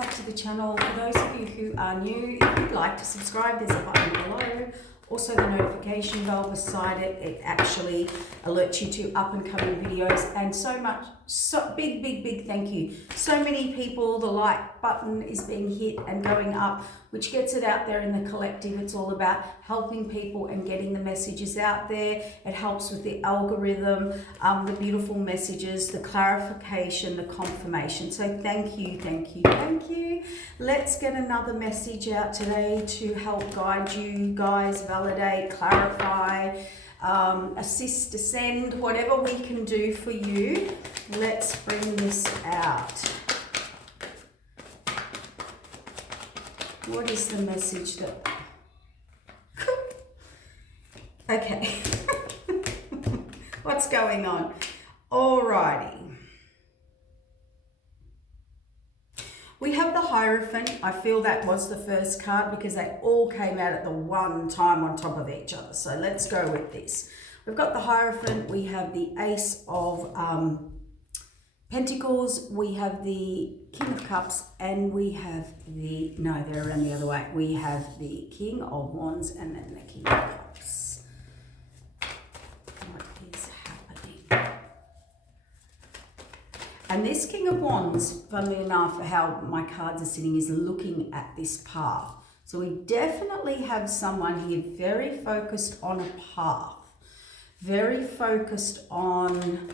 back to the channel. For those of you who are new, if you'd like to subscribe, there's a button below. Also the notification bell beside it, it actually alerts you to up and coming videos, and big thank you. So many people, the like button is being hit and going up, which gets it out there in the collective. It's all about helping people and getting the messages out there. It helps with the algorithm, the beautiful messages, the clarification, the confirmation. So thank you. Let's get another message out today to help guide you guys, validate, clarify, assist, ascend, whatever we can do for you. Let's bring this out. What is the message that... Okay. What's going on? Alrighty. We have the Hierophant. I feel that was the first card because they all came out at the one time on top of each other. So let's go with this. We've got the Hierophant. We have the Ace of Pentacles. We have the King of Cups. And we have the... No, they're around the other way. We have the King of Wands and then the King of Cups. What is happening? And this King of Wands, funnily enough, how my cards are sitting, is looking at this path. So we definitely have someone here very focused on a path, very focused on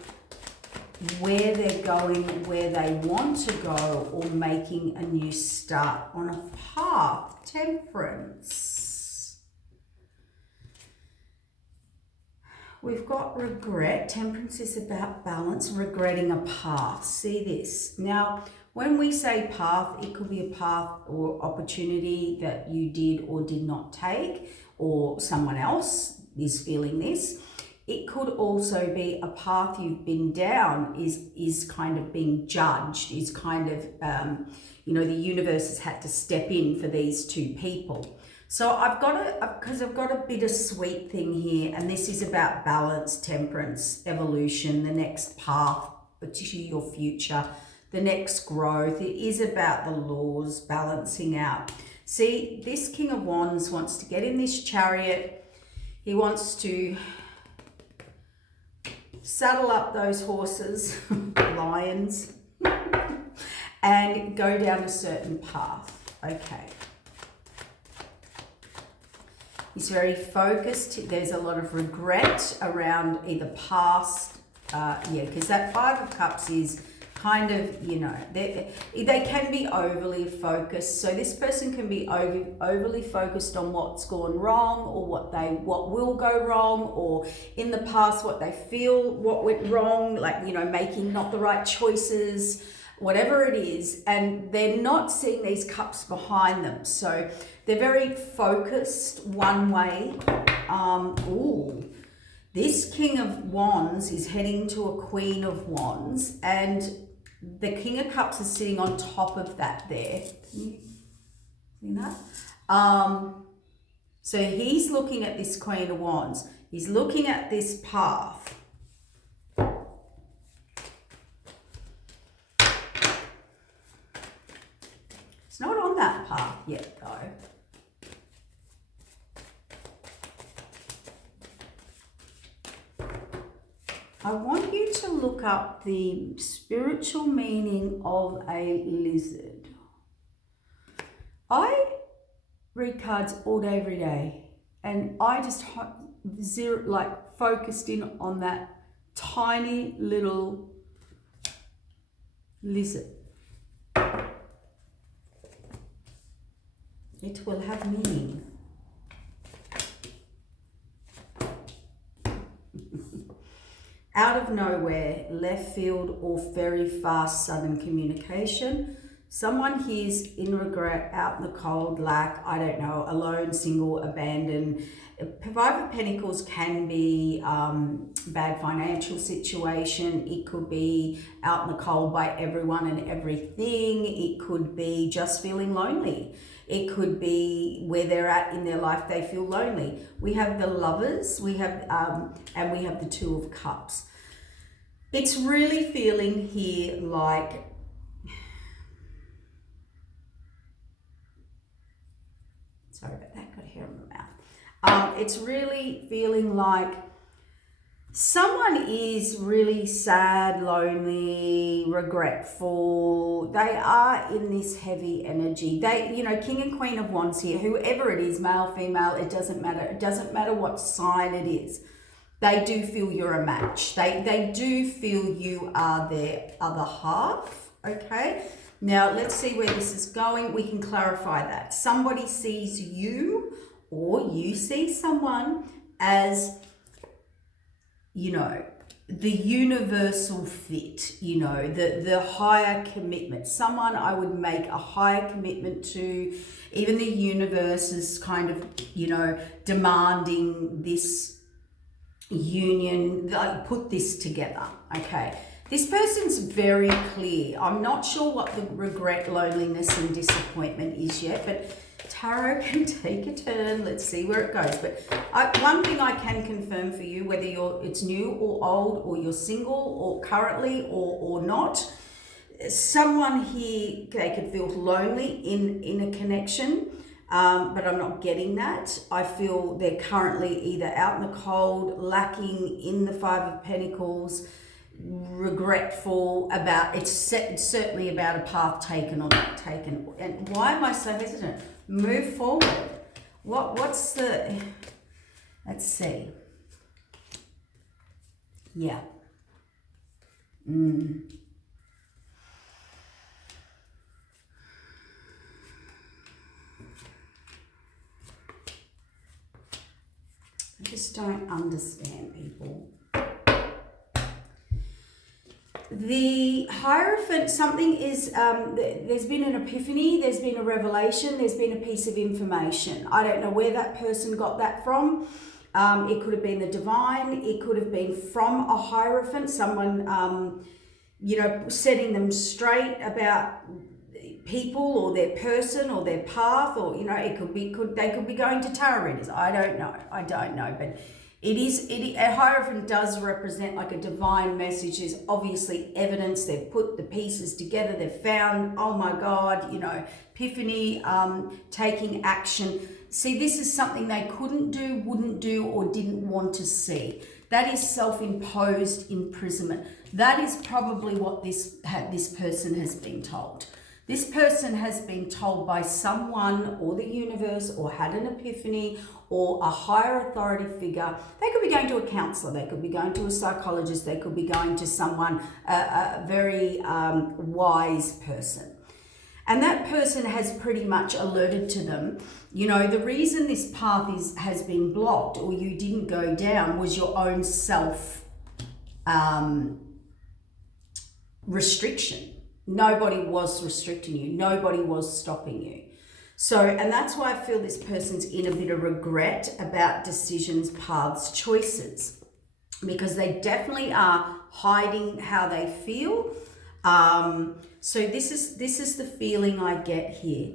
where they're going, where they want to go, or making a new start on a path. Temperance. We've got regret. Temperance is about balance, regretting a path. See this. Now, when we say path, it could be a path or opportunity that you did or did not take, or someone else is feeling this. It could also be a path you've been down is kind of being judged, is kind of, the universe has had to step in for these two people. So I've got a bittersweet thing here, and this is about balance, temperance, evolution, the next path to your future, the next growth. It is about the laws, balancing out. See, this King of Wands wants to get in this chariot. He wants to saddle up those horses, lions, and go down a certain path. Okay. He's very focused. There's a lot of regret around either past, because that Five of Cups is kind of, they can be overly focused. So this person can be overly focused on what's gone wrong, or what will go wrong, or in the past what they feel what went wrong, like, making not the right choices, whatever it is, and they're not seeing these cups behind them. So they're very focused one way. This King of Wands is heading to a Queen of Wands, and the King of Cups is sitting on top of that there. Can you see that? So he's looking at this Queen of Wands. He's looking at this path. It's not on that path yet, though. I want you to look up the spiritual meaning of a lizard. I read cards all day, every day, and I just focused in on that tiny little lizard. It will have meaning. Out of nowhere, left field, or very fast, sudden communication. Someone here's in regret, out in the cold, lack, I don't know, alone, single, abandoned. Five of Pentacles can be bad financial situation. It could be out in the cold by everyone and everything. It could be just feeling lonely. It could be where they're at in their life, they feel lonely. We have the Lovers, we have, and we have the Two of Cups. It's really feeling here like Sorry about that, got hair in my mouth. It's really feeling like someone is really sad, lonely, regretful. They are in this heavy energy. They, you know, King and Queen of Wands here, whoever it is, male, female, it doesn't matter. It doesn't matter what sign it is. They do feel you're a match. They do feel you are their other half, okay? Now, let's see where this is going. We can clarify that. Somebody sees you or you see someone as, you know, the universal fit, you know, the higher commitment. Someone I would make a higher commitment to. Even the universe is kind of, you know, demanding this union, like put this together, okay? This person's very clear. I'm not sure what the regret, loneliness, and disappointment is yet, but tarot can take a turn. Let's see where it goes. But one thing I can confirm for you, whether it's new or old, or you're single or currently or not, someone here, they could feel lonely in a connection. But I'm not getting that. I feel they're currently either out in the cold, lacking in the Five of Pentacles, regretful about, it's certainly about a path taken or not taken. And why am I so hesitant? Move forward. What's the, let's see. Yeah. I just don't understand people. The Hierophant, something is, there's been an epiphany, there's been a revelation, there's been a piece of information. I don't know where that person got that from. It could have been the divine, it could have been from a Hierophant, someone, you know, setting them straight about people or their person or their path, or, you know, they could be going to tarot readers. I don't know, but a Hierophant does represent like a divine message. There's obviously evidence. They've put the pieces together. They've found, oh my God, you know, epiphany, taking action. See, this is something they couldn't do, wouldn't do, or didn't want to see. That is self-imposed imprisonment. That is probably what this person has been told. This person has been told by someone or the universe, or had an epiphany, or a higher authority figure. They could be going to a counselor, they could be going to a psychologist, they could be going to someone, a very wise person. And that person has pretty much alerted to them, you know, the reason this path has been blocked, or you didn't go down, was your own self restriction. Nobody was restricting you. Nobody was stopping you. So, and that's why I feel this person's in a bit of regret about decisions, paths, choices, because they definitely are hiding how they feel. So this is the feeling I get here.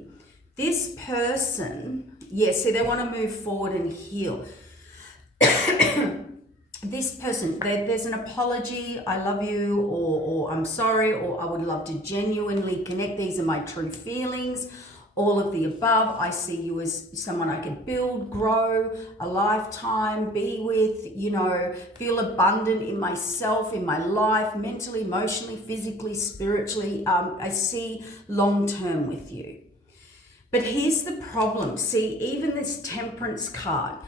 This person, yes, see, they want to move forward and heal. This person, there's an apology, I love you, or I'm sorry, or I would love to genuinely connect. These are my true feelings, all of the above. I see you as someone I could build, grow, a lifetime, be with, you know, feel abundant in myself, in my life, mentally, emotionally, physically, spiritually. I see long-term with you. But here's the problem. See, even this Temperance card,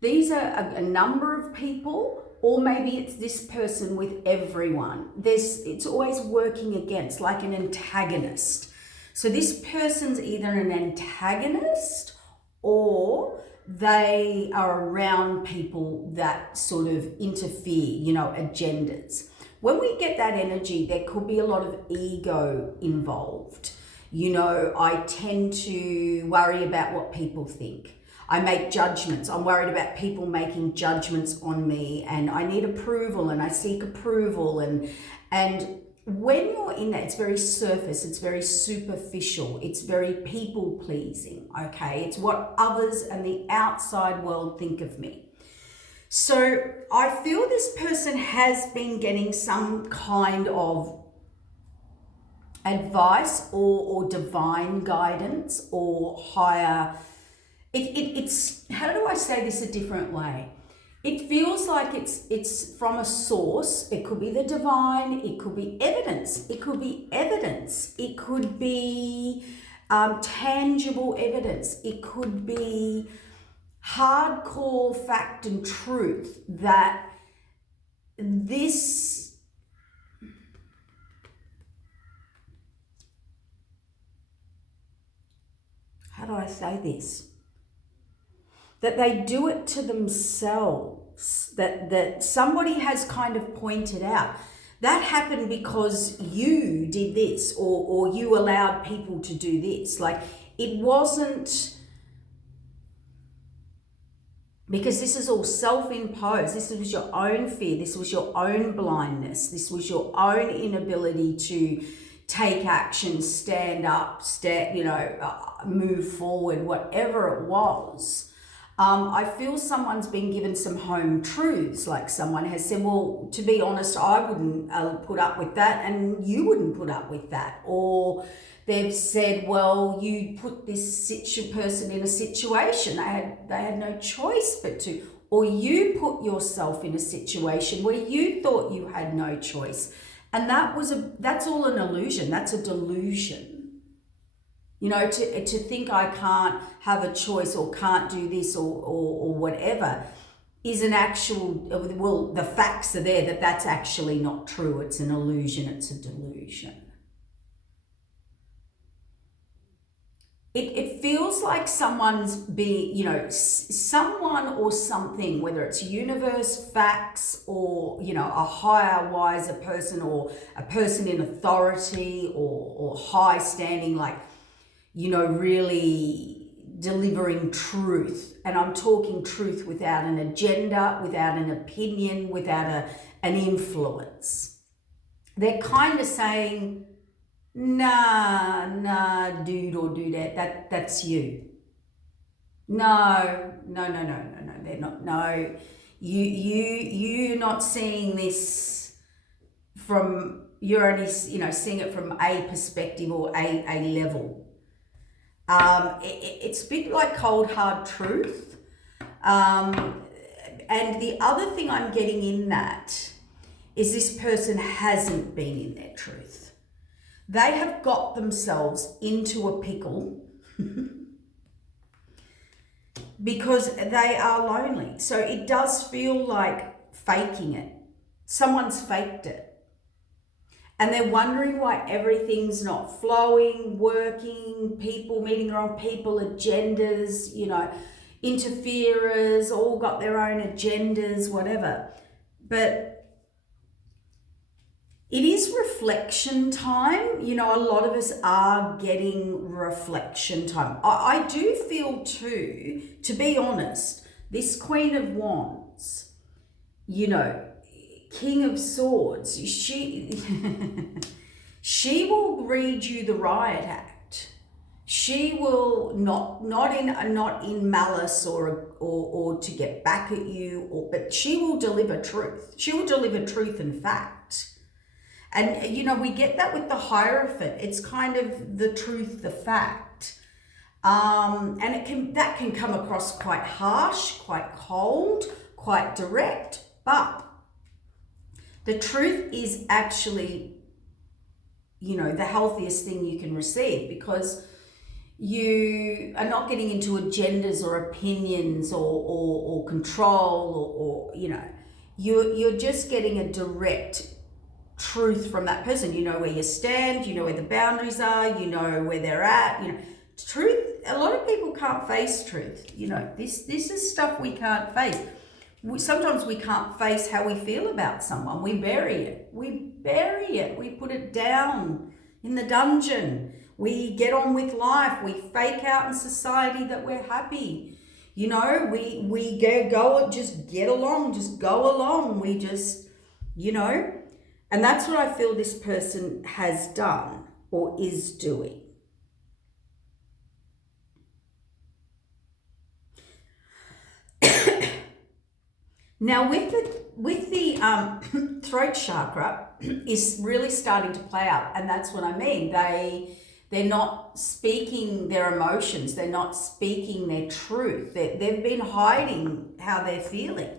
these are a number of people, or maybe it's this person with everyone. It's always working against, like an antagonist. So this person's either an antagonist, or they are around people that sort of interfere, you know, agendas. When we get that energy, there could be a lot of ego involved. You know, I tend to worry about what people think. I make judgments. I'm worried about people making judgments on me, and I need approval, and I seek approval. And when you're in that, it's very surface, it's very superficial, it's very people pleasing, okay? It's what others and the outside world think of me. So I feel this person has been getting some kind of advice or divine guidance, or higher it's, how do I say this a different way? It feels like it's from a source. It could be the divine. It could be evidence. It could be evidence. It could be tangible evidence. It could be hardcore fact and truth that this, how do I say this? That they do it to themselves, that somebody has kind of pointed out. That happened because you did this, or you allowed people to do this. Like, it wasn't, because this is all self-imposed. This was your own fear. This was your own blindness. This was your own inability to take action, stand up, move forward, whatever it was. I feel someone's been given some home truths, like someone has said, well, to be honest, I wouldn't put up with that, and you wouldn't put up with that. Or they've said, well, you put this person in a situation, they had no choice but to. Or you put yourself in a situation where you thought you had no choice. And that's all an illusion. That's a delusion. You know, to think I can't have a choice or can't do this or whatever is an actual, well, the facts are there that's actually not true. It's an illusion. It's a delusion. It feels like someone's someone or something, whether it's universe, facts, or, a higher, wiser person, or a person in authority or high standing, like, really delivering truth. And I'm talking truth without an agenda, without an opinion, without an influence. They're kind of saying, nah, dude or dudette, that's you. No, they're not. No, you're not seeing this from, you're only, seeing it from a perspective or a level. It's a bit like cold, hard truth. And the other thing I'm getting in that is this person hasn't been in their truth. They have got themselves into a pickle because they are lonely. So it does feel like faking it. Someone's faked it. And they're wondering why everything's not flowing, working, people meeting the wrong people, agendas, interferers, all got their own agendas, whatever. But it is reflection time. A lot of us are getting reflection time. I do feel too, to be honest, this Queen of Wands, King of Swords, she will read you the riot act. She will not in malice or to get back at you, but she will deliver truth. She will deliver truth and fact. And we get that with the Hierophant. It's kind of the truth, the fact. And that can come across quite harsh, quite cold, quite direct, but the truth is actually, the healthiest thing you can receive, because you are not getting into agendas or opinions or control or you're just getting a direct truth from that person. You know where you stand, you know where the boundaries are, you know where they're at. Truth, a lot of people can't face truth. This is stuff we can't face. Sometimes we can't face how we feel about someone. We bury it. We put it down in the dungeon. We get on with life. We fake out in society that we're happy. We go just get along, just go along. We just, and that's what I feel this person has done or is doing. Now, with the throat chakra is really starting to play out, and that's what I mean. They're not speaking their emotions. They're not speaking their truth. They've been hiding how they're feeling.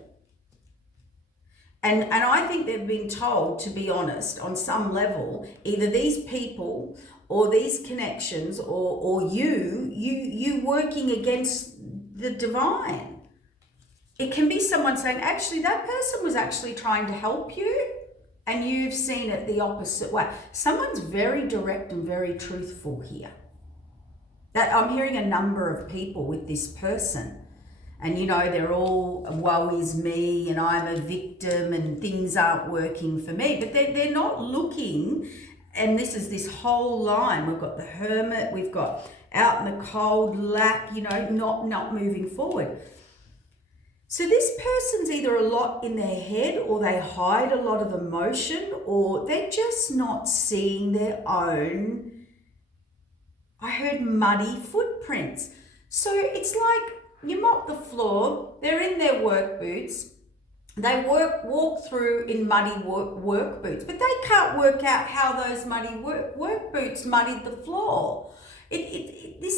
And I think they've been told, to be honest, on some level, either these people or these connections or you working against the divine. It can be someone saying, actually, that person was actually trying to help you, and you've seen it the opposite way. Someone's very direct and very truthful here. That I'm hearing a number of people with this person. And, you know, they're all, woe is me, and I'm a victim, and things aren't working for me. But they're not looking, and this is this whole line. We've got the hermit, we've got out in the cold, lack, you know, not moving forward. So this person's either a lot in their head, or they hide a lot of emotion, or they're just not seeing their own, I heard muddy footprints. So it's like, you mop the floor, they're in their work boots, they walk through in muddy work boots, but they can't work out how those muddy work boots muddied the floor. There's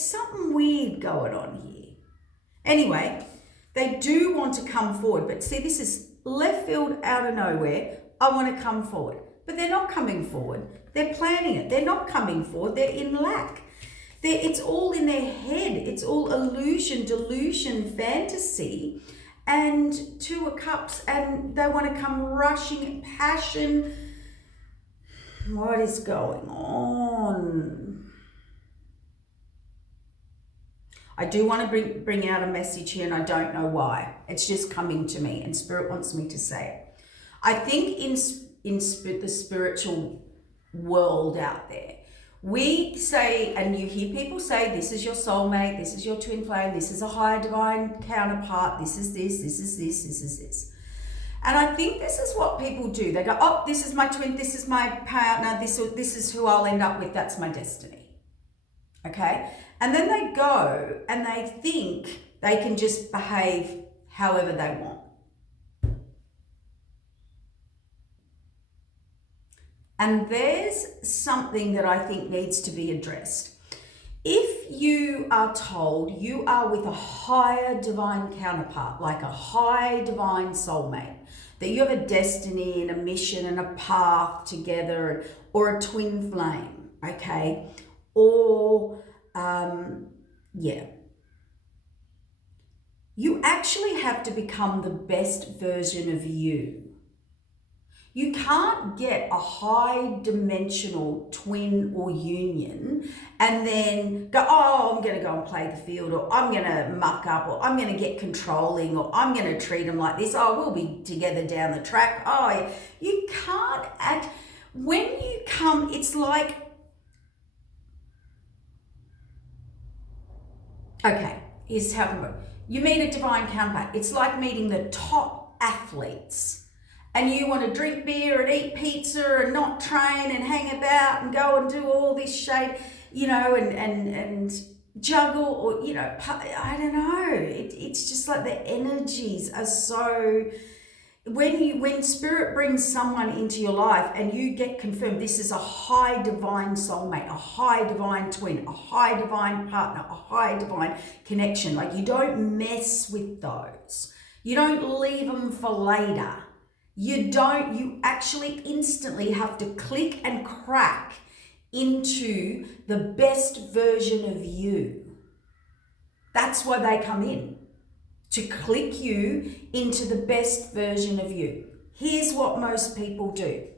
something weird going on here. Anyway, they do want to come forward, but see, this is left field out of nowhere. I want to come forward, but they're not coming forward. They're planning it. They're not coming forward. They're in lack. It's all in their head. It's all illusion, delusion, fantasy, and Two of Cups, and they want to come rushing, passion. What is going on? I do want to bring out a message here, and I don't know why. It's just coming to me, and Spirit wants me to say it. I think in the spiritual world out there, we say, and you hear people say, this is your soulmate, this is your twin flame, this is a higher divine counterpart, this is this, this is this, this is this. And I think this is what people do. They go, oh, this is my twin, this is my partner, this is who I'll end up with, that's my destiny. Okay? And then they go and they think they can just behave however they want. And there's something that I think needs to be addressed. If you are told you are with a higher divine counterpart, like a high divine soulmate, that you have a destiny and a mission and a path together, or a twin flame, okay? Or, you actually have to become the best version of you. You can't get a high dimensional twin or union and then go, oh, I'm going to go and play the field, or I'm going to muck up, or I'm going to get controlling, or I'm going to treat them like this. Oh, we'll be together down the track. Oh, you can't act. When you come, it's like, okay, here's how it works. You meet a divine counterpart. It's like meeting the top athletes. And you want to drink beer and eat pizza and not train and hang about and go and do all this shade, you know, and juggle, or, you know, I don't know. It's just like the energies are so, when Spirit brings someone into your life and you get confirmed, this is a high divine soulmate, a high divine twin, a high divine partner, a high divine connection. Like, you don't mess with those. You don't leave them for later. You actually instantly have to click and crack into the best version of you. That's why they come in, to click you into the best version of you. Here's what most people do.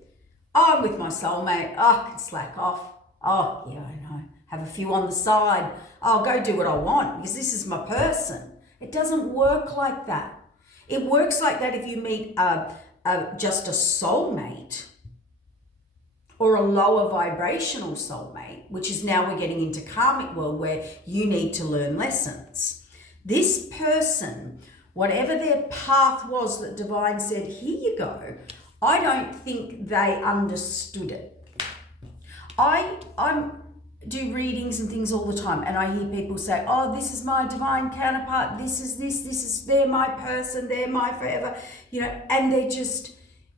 Oh, I'm with my soulmate. Oh, I can slack off. Oh, yeah, I know. Have a few on the side. I'll go do what I want because this is my person. It doesn't work like that. It works like that if you meet just a soulmate, or a lower vibrational soulmate, which is now we're getting into karmic world where you need to learn lessons. This person, whatever their path was that divine said, here you go, I don't think they understood it. I do readings and things all the time, and I hear people say, oh, this is my divine counterpart, this is they're my person, they're my forever, you know, and they're just,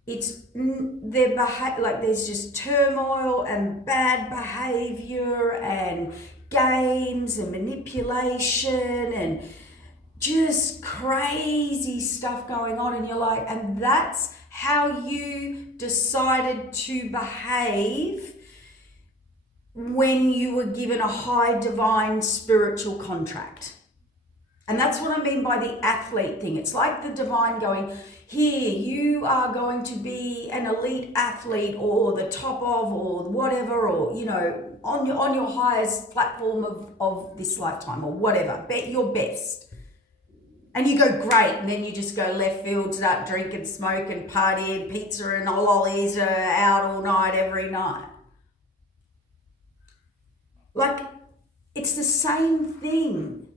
like there's just turmoil and bad behavior and games and manipulation and just crazy stuff going on, and you're like, and that's how you decided to behave when you were given a high divine spiritual contract. And that's what I mean by the athlete thing. It's like the divine going, here, you are going to be an elite athlete or the top of or whatever, or, you know, on your highest platform of this lifetime or whatever. Bet your best. And you go, great, and then you just go left field, start drinking, smoking, partying, pizza and lollies are out all night, every night. Like, it's the same thing,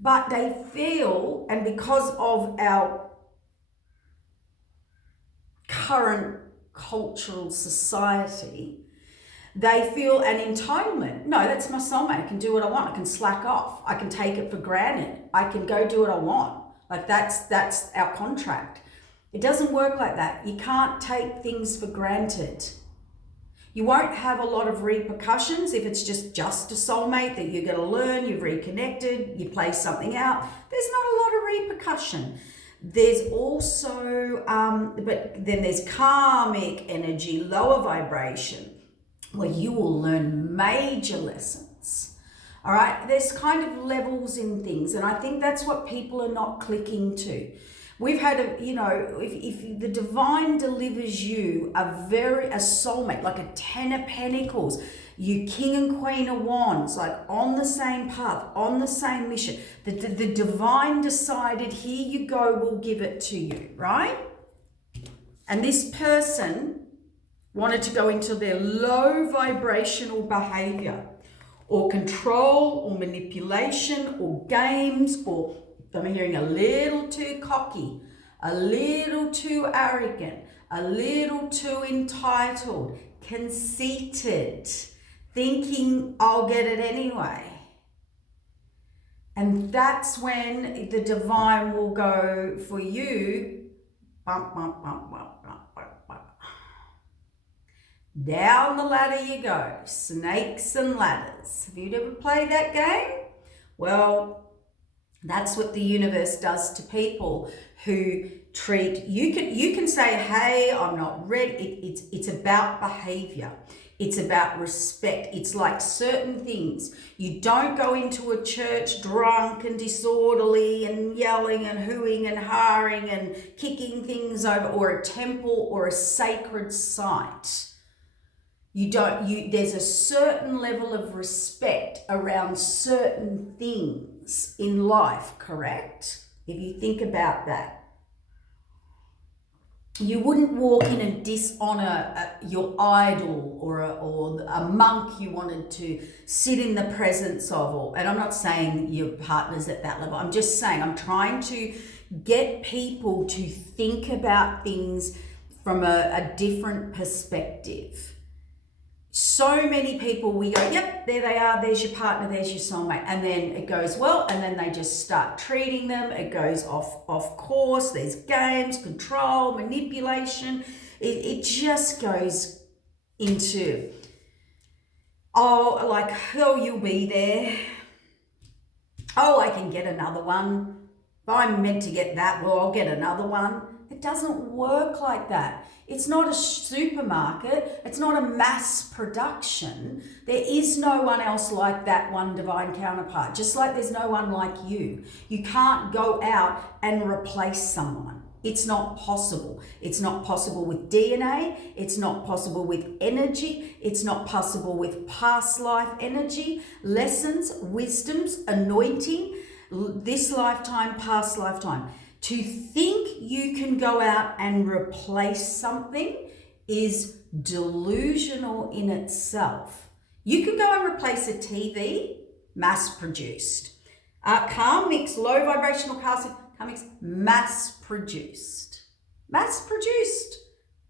but they feel, and because of our current cultural society, they feel an entitlement. No, that's my soulmate. I can do what I want. I can slack off. I can take it for granted. I can go do what I want. Like that's our contract. It doesn't work like that. You can't take things for granted. You won't have a lot of repercussions if it's just a soulmate that you're going to learn, you've reconnected, you play something out. There's not a lot of repercussion. There's also, but then there's karmic energy, lower vibration, where you will learn major lessons. All right, there's kind of levels in things, and I think that's what people are not clicking to. We've had if the divine delivers you a soulmate, like a 10 of Pentacles, you king and queen of wands, like on the same path, on the same mission. The divine decided, here you go, we'll give it to you, right? And this person wanted to go into their low vibrational behavior or control or manipulation or games, or I'm hearing a little too cocky, a little too arrogant, a little too entitled, conceited, thinking I'll get it anyway. And that's when the divine will go for you, bump, bump, bump, bump, bump, bump, bump. Down the ladder you go, snakes and ladders. Have you ever played that game? Well, that's what the universe does to people who treat you. Can say, hey, I'm not ready. It's about behavior. It's about respect. It's like certain things. You don't go into a church drunk and disorderly and yelling and hooing and harring and kicking things over, or a temple or a sacred site. There's a certain level of respect around certain things in life, correct? If you think about that. You wouldn't walk in and dishonor your idol or a monk you wanted to sit in the presence of. And I'm not saying your partner's at that level. I'm just saying, I'm trying to get people to think about things from a different perspective. So many people, we go, yep, there they are, there's your partner, there's your soulmate. And then it goes well, and then they just start treating them. It goes off course. There's games, control, manipulation. It just goes into, you'll be there. Oh, I can get another one. If I'm meant to get that, well, I'll get another one. It doesn't work like that. It's not a supermarket. It's not a mass production. There is no one else like that one divine counterpart, just like there's no one like you. You can't go out and replace someone. It's not possible. It's not possible with DNA. It's not possible with energy. It's not possible with past life energy, lessons, wisdoms, anointing, this lifetime, past lifetime. To think you can go out and replace something is delusional in itself. You can go and replace a TV, mass-produced. Karmics, low vibrational karmics, mass-produced. Mass-produced.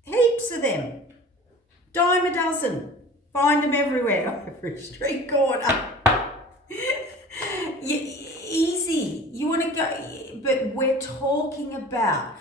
Heaps of them. Dime a dozen. Find them everywhere, every street corner. Easy. You want to go, but we're talking about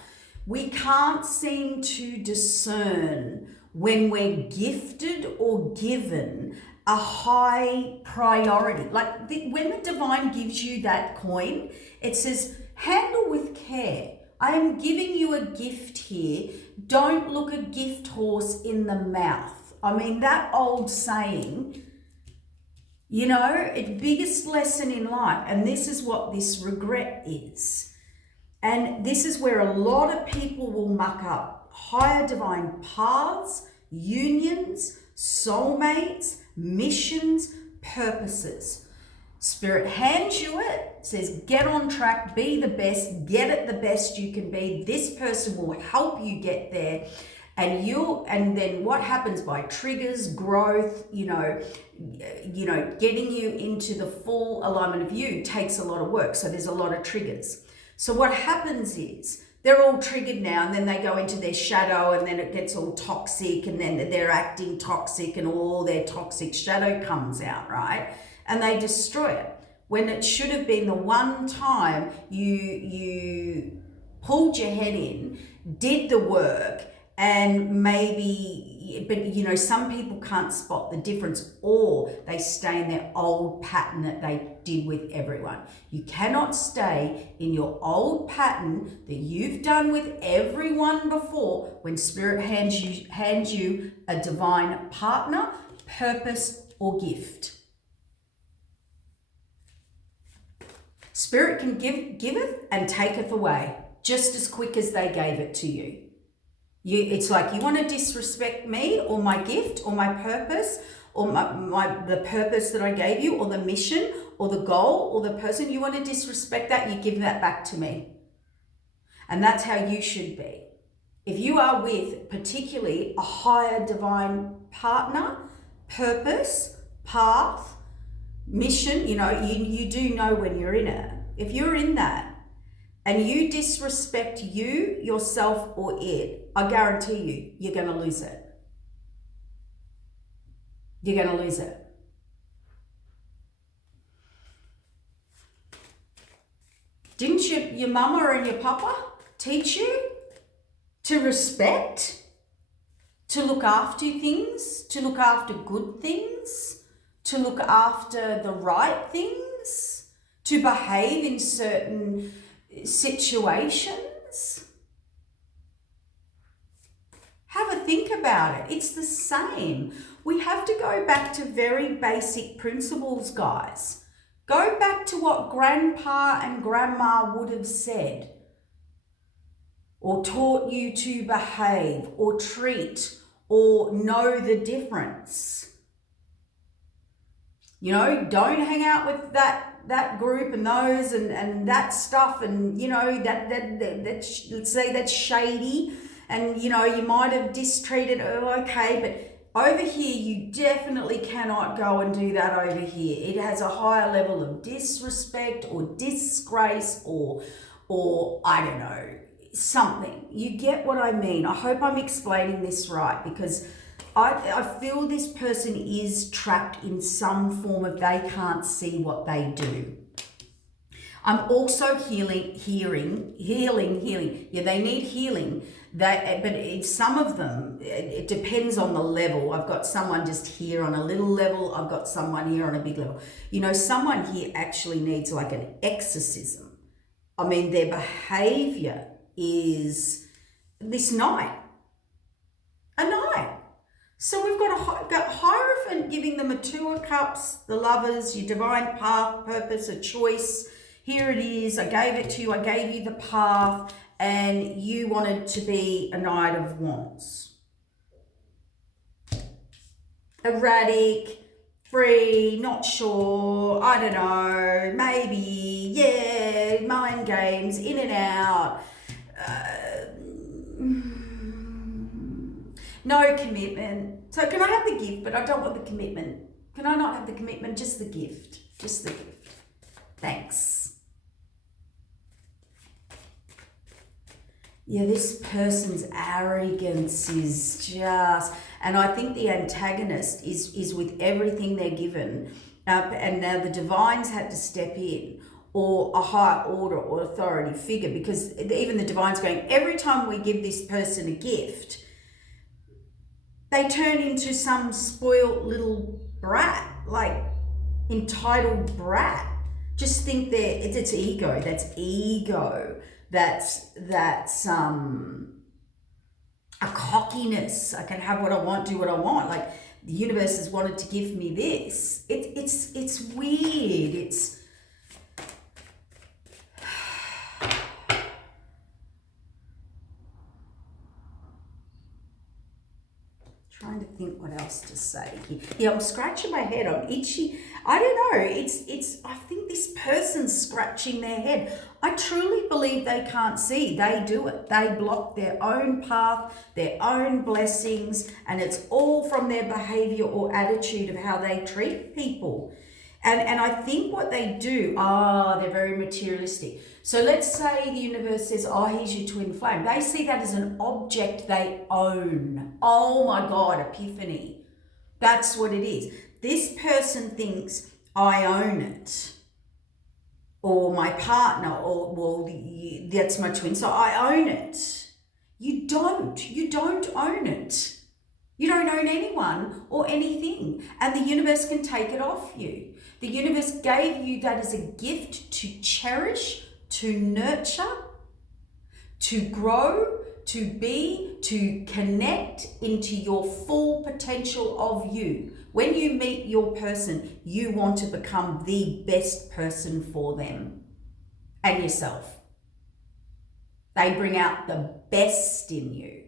we can't seem to discern when we're gifted or given a high priority. Like when the divine gives you that coin, it says, handle with care. I am giving you a gift here. Don't look a gift horse in the mouth. I mean, that old saying, you know, it's biggest lesson in life. And this is what this regret is. And this is where a lot of people will muck up higher divine paths, unions, soulmates, missions, purposes. Spirit hands you it, says get on track, be the best, get it the best you can be. This person will help you get there. And then what happens by triggers, growth, you know, getting you into the full alignment of you takes a lot of work. So there's a lot of triggers. So what happens is they're all triggered now, and then they go into their shadow, and then it gets all toxic, and then they're acting toxic, and all their toxic shadow comes out, right? And they destroy it. When it should have been the one time you pulled your head in, did the work, and maybe, but you know, some people can't spot the difference, or they stay in their old pattern that they did with everyone. You cannot stay in your old pattern that you've done with everyone before when Spirit hands you a divine partner, purpose, or gift. Spirit can giveth and taketh away just as quick as they gave it to you. It's like, you want to disrespect me or my gift or my purpose or the purpose that I gave you, or the mission or the goal or the person, you want to disrespect that, you give that back to me. And that's how you should be. If you are with particularly a higher divine partner, purpose, path, mission, you know, you do know when you're in it. If you're in that and you disrespect you, yourself, or it, I guarantee you, you're going to lose it. You're going to lose it. Didn't your mama and your papa teach you to respect, to look after things, to look after good things, to look after the right things, to behave in certain situations? Have a think about it. It's the same. We have to go back to very basic principles, guys. Go back to what grandpa and grandma would have said, or taught you to behave or treat or know the difference. You know, don't hang out with that group and those and that stuff, and you know that let's say that's shady, and you know you might have mistreated. Okay, but over here you definitely cannot go and do that over here. It has a higher level of disrespect or disgrace or I don't know, something. You get what I mean? I hope I'm explaining this right, because I feel this person is trapped in some form of they can't see what they do. I'm also healing. Yeah, they need healing. But some of them, it depends on the level. I've got someone just here on a little level. I've got someone here on a big level. You know, someone here actually needs like an exorcism. I mean, their behavior is this night. A night. So we've got Hierophant giving them a Two of Cups, the Lovers, your divine path, purpose, a choice. Here it is. I gave it to you. I gave you the path, and you wanted to be a Knight of Wands. Erratic, free, not sure, I don't know, maybe, yeah, mind games, in and out. No commitment. So can I have the gift, but I don't want the commitment? Can I not have the commitment? Just the gift. Just the gift. Thanks. Yeah, this person's arrogance is just, and I think the antagonist is with everything they're given. And now the divines had to step in. or a higher order or authority figure, because even the divine's going, every time we give this person a gift, they turn into some spoiled little brat, like entitled brat. Just think it's ego. That's ego. That's a cockiness. I can have what I want, do what I want. Like the universe has wanted to give me this. It's weird. It's trying to think what else to say here. Yeah, I'm scratching my head. I'm itchy. I don't know. I think this person's scratching their head. I truly believe they can't see. They do it. They block their own path, their own blessings, and it's all from their behavior or attitude of how they treat people. And I think what they do, they're very materialistic. So let's say the universe says, here's your twin flame. They see that as an object they own. Oh my God, epiphany. That's what it is. This person thinks, I own it. Or my partner, that's my twin, so I own it. You don't. You don't own it. You don't own anyone or anything. And the universe can take it off you. The universe gave you that as a gift to cherish, to nurture, to grow, to be, to connect into your full potential of you. When you meet your person, you want to become the best person for them and yourself. They bring out the best in you.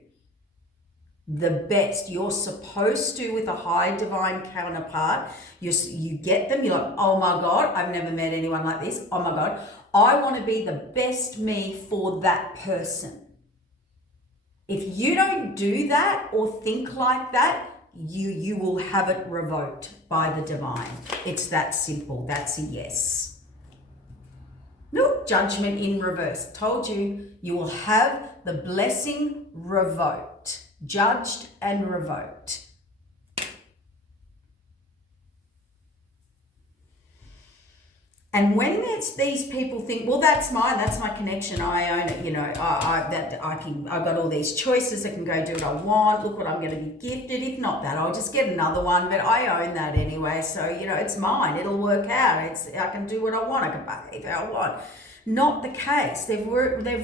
The best. You're supposed to, with a high divine counterpart, you get them, you're like, oh my God, I've never met anyone like this. Oh my God, I want to be the best me for that person. If you don't do that or think like that, you will have it revoked by the divine. It's that simple. That's a yes. Look, judgment in reverse. Told you, you will have the blessing revoked. Judged and revoked. And when it's these people think, well, that's mine, that's my connection, I own it, I got all these choices, I can go do what I want, look what I'm going to be gifted. If not that, I'll just get another one, but I own that anyway, so it's mine, it'll work out, I can do what I want, I can behave how I want. Not the case. They've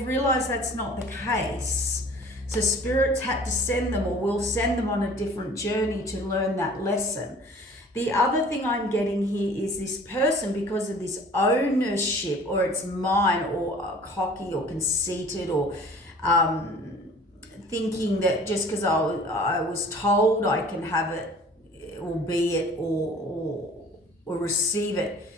realized that's not the case. So spirits had to send them, or will send them, on a different journey to learn that lesson. The other thing I'm getting here is this person, because of this ownership, or it's mine, or cocky or conceited, or thinking that just because I was told I can have it or be it or receive it.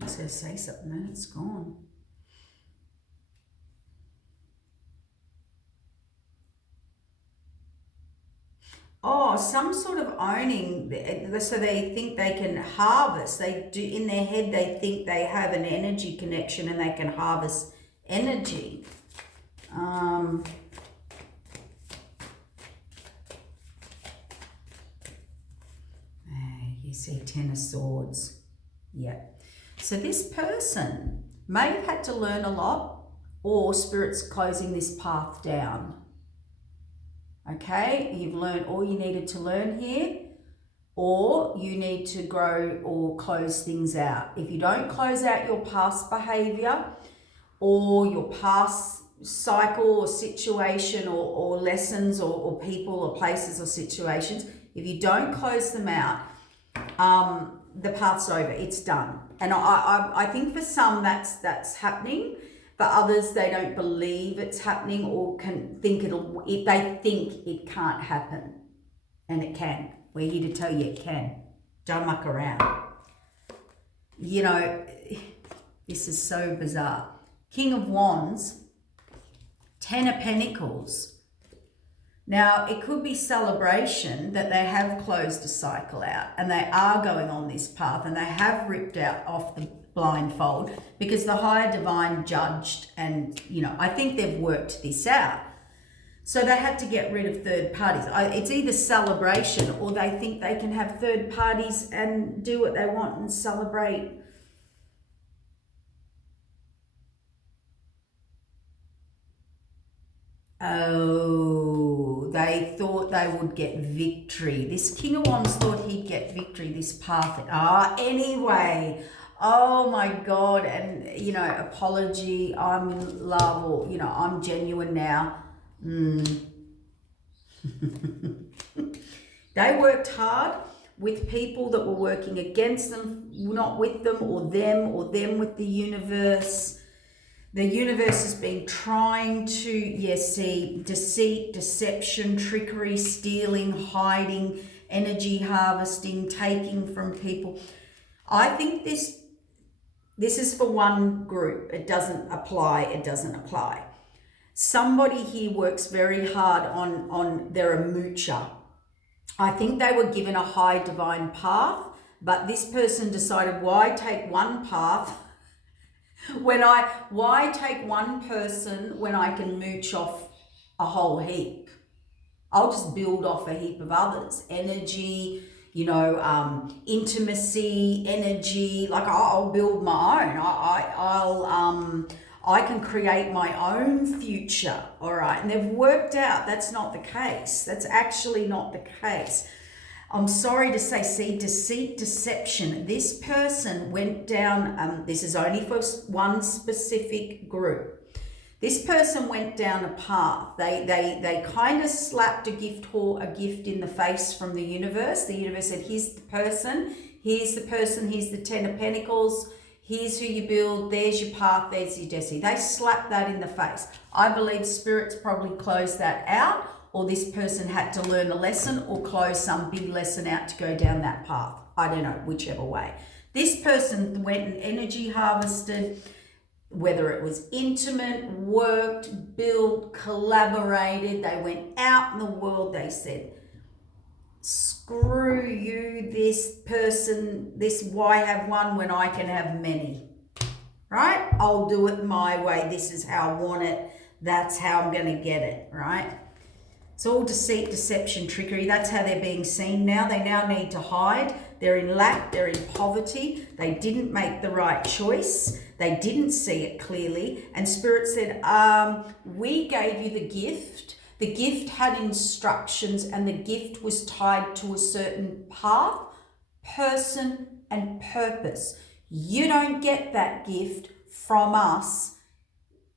I was going to say something, then it's gone. Some sort of owning, so they think they can harvest. They do, in their head, they think they have an energy connection and they can harvest energy. You see 10 of Swords. Yeah. So this person may have had to learn a lot, or Spirit's closing this path down. Okay, you've learned all you needed to learn here, or you need to grow or close things out. If you don't close out your past behavior or your past cycle or situation or lessons or people or places or situations, if you don't close them out, the path's over, it's done. And I think for some that's happening. For others, they don't believe it's happening, or can think they think it can't happen. And it can. We're here to tell you it can. Don't muck around. This is so bizarre. King of Wands, 10 of Pentacles. Now, it could be celebration that they have closed a cycle out and they are going on this path and they have ripped out off the blindfold because the higher divine judged and, I think they've worked this out. So they had to get rid of third parties. It's either celebration or they think they can have third parties and do what they want and celebrate. Oh, they thought they would get victory. This King of Wands thought he'd get victory, this path. Anyway. Oh my God. And, apology, I'm in love, or, I'm genuine now. They worked hard with people that were working against them, not with them or them with the universe. The universe has been trying to, see, deceit, deception, trickery, stealing, hiding, energy harvesting, taking from people. I think this is for one group. It doesn't apply. Somebody here works very hard on their moocher. I think they were given a high divine path, but this person decided, why take one path why take one person when I can mooch off a whole heap? I'll just build off a heap of others. Energy, intimacy, energy. Like I'll build my own. I can create my own future. All right. And they've worked out that's not the case. That's actually not the case. I'm sorry to say, see, deceit, deception. This person went down, this is only for one specific group. This person went down a path. They kind of slapped a gift in the face from the universe. The universe said, here's the person, here's the 10 of Pentacles, here's who you build, there's your path, there's your destiny. They slapped that in the face. I believe spirits probably closed that out, or this person had to learn a lesson or close some big lesson out to go down that path. I don't know, whichever way. This person went and energy harvested, whether it was intimate, worked, built, collaborated. They went out in the world. They said, screw you, this person, why have one when I can have many? Right? I'll do it my way. This is how I want it. That's how I'm going to get it. Right? It's all deceit, deception, trickery. That's how they're being seen now. They now need to hide. They're in lack. They're in poverty. They didn't make the right choice. They didn't see it clearly. And Spirit said, we gave you the gift. The gift had instructions and the gift was tied to a certain path, person, and purpose. You don't get that gift from us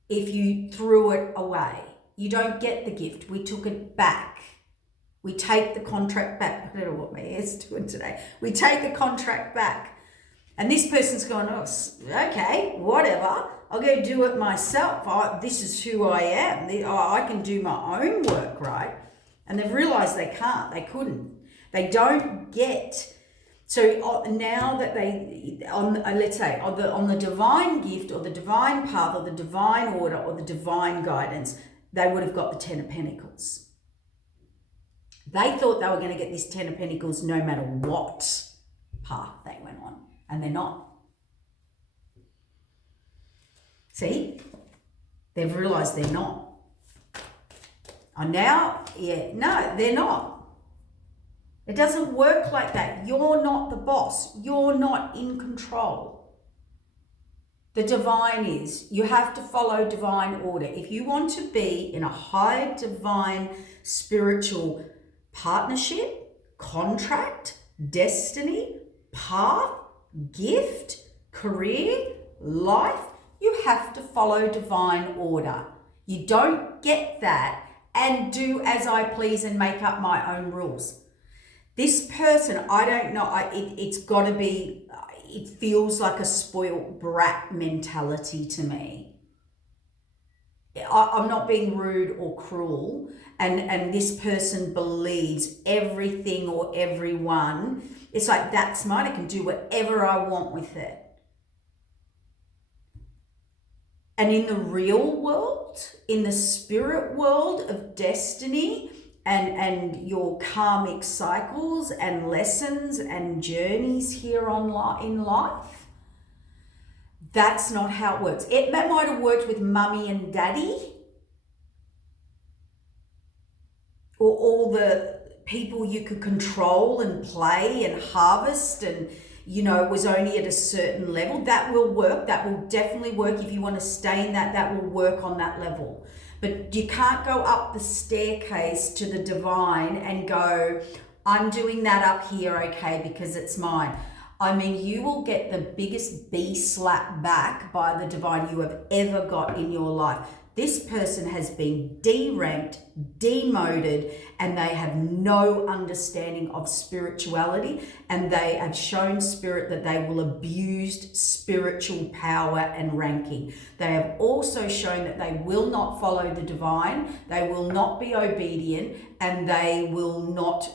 if you threw it away. You don't get the gift. We took it back. We take the contract back. I don't know what my hair's doing today. We take the contract back. And this person's going, oh, okay, whatever. I'll go do it myself. This is who I am. I can do my own work, right? And they've realized they can't. They couldn't. They don't get. So now that let's say, on the divine gift or the divine path or the divine order or the divine guidance, they would have got the 10 of Pentacles. They thought they were going to get this 10 of Pentacles no matter what path they went on. And they're not. See? They've realised they're not. And now, no, they're not. It doesn't work like that. You're not the boss. You're not in control. The divine is. You have to follow divine order. If you want to be in a high divine spiritual partnership, contract, destiny, path, gift, career, life, you have to follow divine order. You don't get that and do as I please and make up my own rules. This person, I don't know, it's got to be, it feels like a spoiled brat mentality to me. I'm not being rude or cruel, and this person believes everything or everyone. It's like, that's mine. I can do whatever I want with it. And in the real world, in the spirit world of destiny and your karmic cycles and lessons and journeys here in life. That's not how it works. That might have worked with mummy and daddy, or all the people you could control and play and harvest, and it was only at a certain level. That will work. That will definitely work. If you want to stay in that will work on that level. But you can't go up the staircase to the divine and go, I'm doing that up here, okay, because it's mine. I mean, you will get the biggest B slap back by the divine you have ever got in your life. This person has been deranked, demoted, and they have no understanding of spirituality, and they have shown spirit that they will abuse spiritual power and ranking. They have also shown that they will not follow the divine, they will not be obedient, and they will not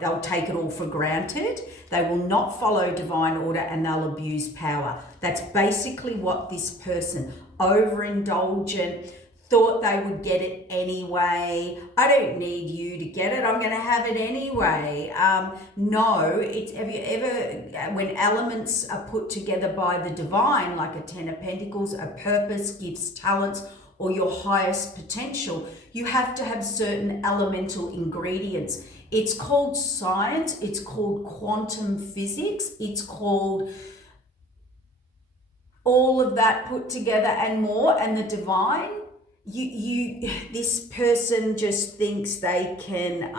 they'll take it all for granted. They will not follow divine order, and they'll abuse power. That's basically what this person, overindulgent, thought they would get it anyway. I don't need you to get it. I'm going to have it anyway. No, have you ever, when elements are put together by the divine, like a 10 of Pentacles, a purpose, gifts, talents, or your highest potential, you have to have certain elemental ingredients. It's called science. It's called quantum physics. It's called all of that put together and more. And the divine, this person just thinks they can,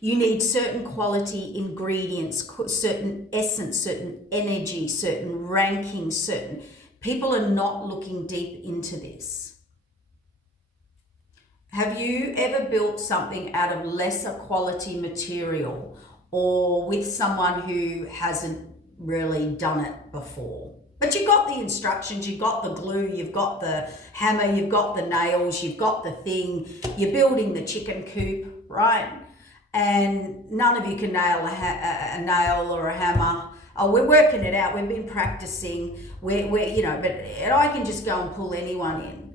you need certain quality ingredients, certain essence, certain energy, certain ranking, certain. People are not looking deep into this. Have you ever built something out of lesser quality material, or with someone who hasn't really done it before? But you got the instructions, you got the glue, you've got the hammer, you've got the nails, you've got the thing, you're building the chicken coop, right? And none of you can nail a nail or a hammer. Oh, we're working it out. We've been practicing. But I can just go and pull anyone in.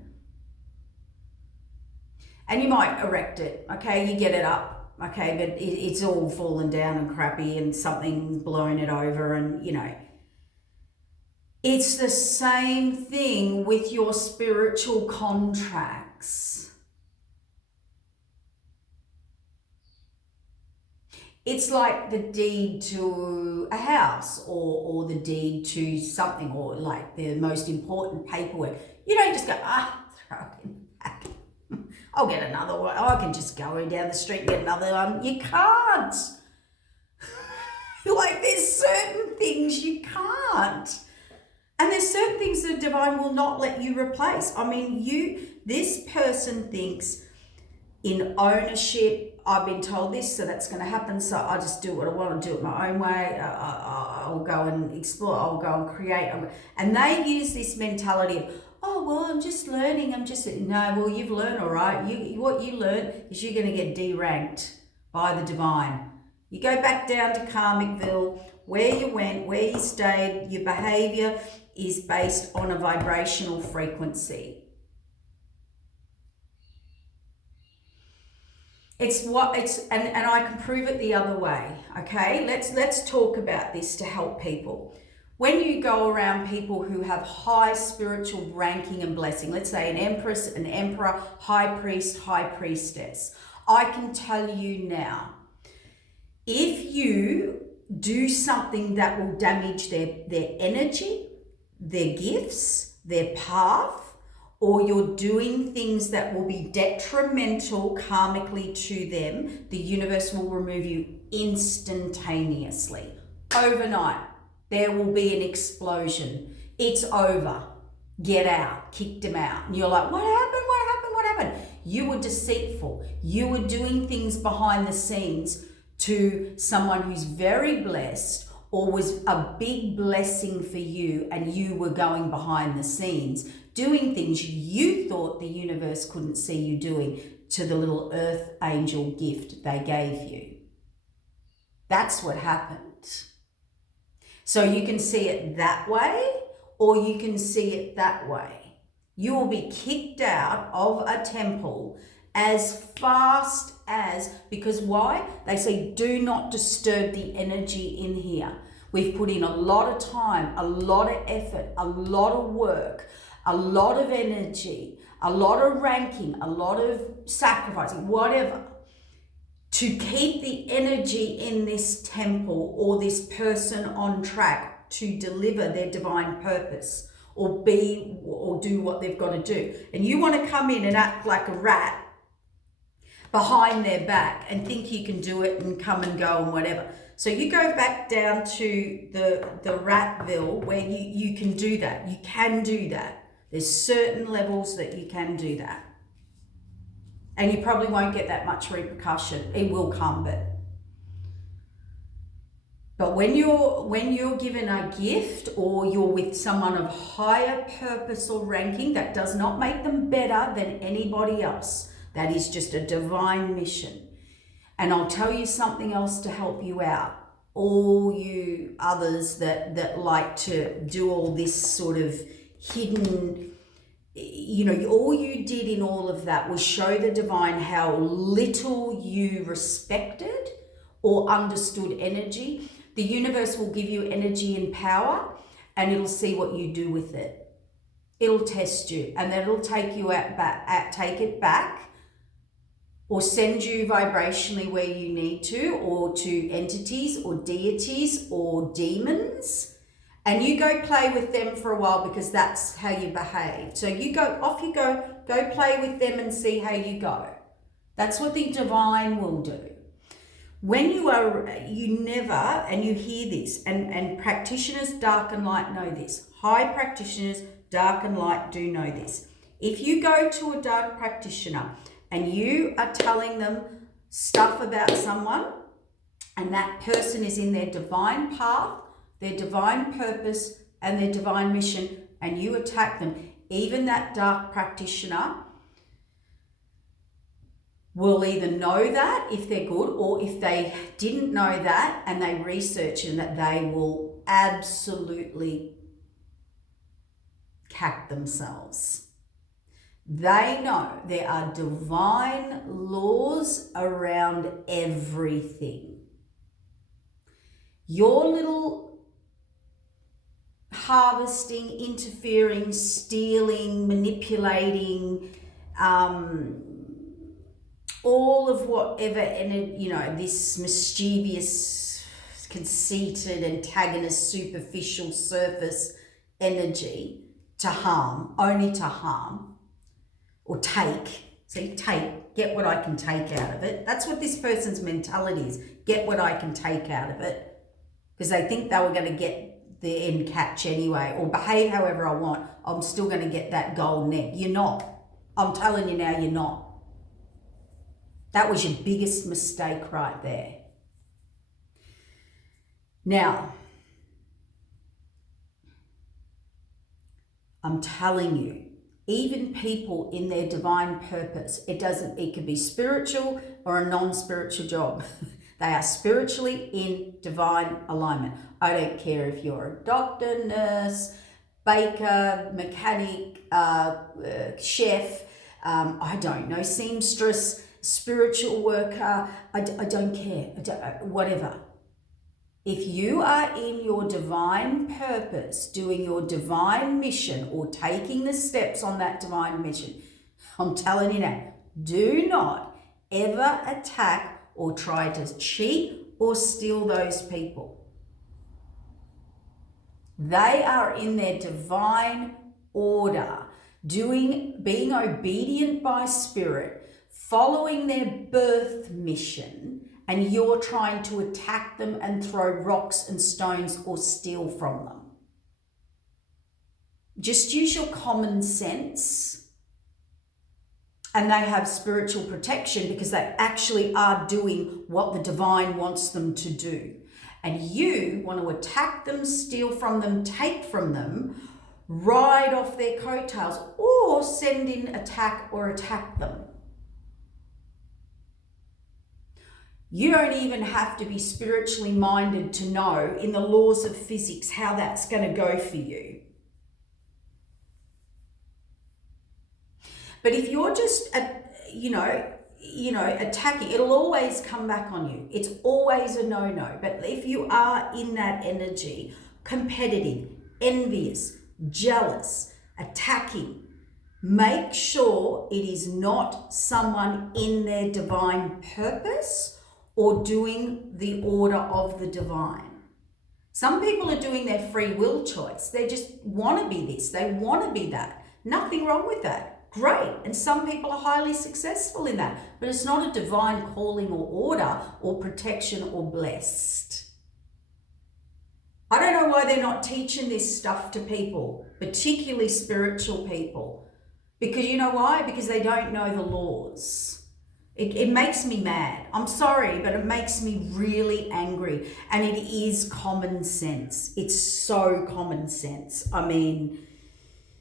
And you might erect it, okay? You get it up, okay? But it's all fallen down and crappy, and something's blown it over, and It's the same thing with your spiritual contracts. It's like the deed to a house, or the deed to something, or like the most important paperwork. You don't just go, throw it in the back. I'll get another one. I can just go down the street and get another one. You can't. Like, there's certain things you can't. And there's certain things the divine will not let you replace. I mean, this person thinks in ownership. I've been told this, so that's going to happen, so I just do what I want to do it my own way. I'll go and explore, I'll go and create. And they use this mentality of, I'm just learning, no, well, you've learned, all right. What you learn is you're going to get deranked by the divine. You go back down to Karmicville, where you went, where you stayed. Your behavior is based on a vibrational frequency. And I can prove it the other way, okay? Let's talk about this to help people. When you go around people who have high spiritual ranking and blessing, let's say an empress, an emperor, high priest, high priestess, I can tell you now, if you do something that will damage their energy, their gifts, their path, or you're doing things that will be detrimental karmically to them, the universe will remove you instantaneously. Overnight, there will be an explosion. It's over. Get out. Kicked him out. And you're like, what happened? You were deceitful. You were doing things behind the scenes to someone who's very blessed, or was a big blessing for you, and you were going behind the scenes doing things you thought the universe couldn't see you doing, to the little earth angel gift they gave you. That's what happened. So you can see it that way, or you can see it that way. You will be kicked out of a temple as fast as, because why? They say, do not disturb the energy in here. We've put in a lot of time, a lot of effort, a lot of work, a lot of energy, a lot of ranking, a lot of sacrificing, whatever, to keep the energy in this temple or this person on track to deliver their divine purpose or be or do what they've got to do. And you want to come in and act like a rat behind their back and think you can do it and come and go and whatever. So you go back down to the Ratville where you can do that. You can do that. There's certain levels that you can do that. And you probably won't get that much repercussion. It will come, but when you're given a gift or you're with someone of higher purpose or ranking, that does not make them better than anybody else. That is just a divine mission. And I'll tell you something else to help you out. All you others that like to do all this sort of hidden, all you did in all of that was show the divine how little you respected or understood energy. The universe will give you energy and power, and it'll see what you do with it. It'll test you, and then it'll take it back, or send you vibrationally where you need to, or to entities or deities or demons, and you go play with them for a while because that's how you behave. So you go play with them and see how you go. That's what the divine will do. When you never, and you hear this, and practitioners, dark and light, know this. High practitioners, dark and light, do know this. If you go to a dark practitioner and you are telling them stuff about someone, and that person is in their divine path, their divine purpose, and their divine mission, and you attack them, even that dark practitioner will either know that if they're good, or if they didn't know that and they research and that, they will absolutely cack themselves. They know there are divine laws around everything. Your little harvesting, interfering, stealing, manipulating, all of whatever, this mischievous, conceited, antagonist, superficial, surface energy to harm, only to harm, or take. See, get what I can take out of it. That's what this person's mentality is. Get what I can take out of it. Because they think they were going to get the end catch anyway, or behave however I want. I'm still going to get that golden egg. You're not. I'm telling you now, you're not. That was your biggest mistake right there. Now, I'm telling you, even people in their divine purpose, it could be spiritual or a non-spiritual job. They are spiritually in divine alignment. I don't care if you're a doctor, nurse, baker, mechanic, chef, I don't know, seamstress, spiritual worker, I don't care, whatever. If you are in your divine purpose, doing your divine mission or taking the steps on that divine mission, I'm telling you now, do not ever attack or try to cheat or steal those people. They are in their divine order, being obedient by spirit, following their birth mission, and you're trying to attack them and throw rocks and stones or steal from them. Just use your common sense. And they have spiritual protection because they actually are doing what the divine wants them to do. And you want to attack them, steal from them, take from them, ride off their coattails, or send in attack or attack them. You don't even have to be spiritually minded to know in the laws of physics how that's going to go for you. But if you're just, attacking, it'll always come back on you. It's always a no-no. But if you are in that energy, competitive, envious, jealous, attacking, make sure it is not someone in their divine purpose or doing the order of the divine. Some people are doing their free will choice. They just want to be this. They want to be that. Nothing wrong with that. Great. And some people are highly successful in that. But it's not a divine calling or order or protection or blessed. I don't know why they're not teaching this stuff to people, particularly spiritual people. Because you know why? Because they don't know the laws. It makes me mad. I'm sorry, but it makes me really angry. And it is common sense. It's so common sense. I mean,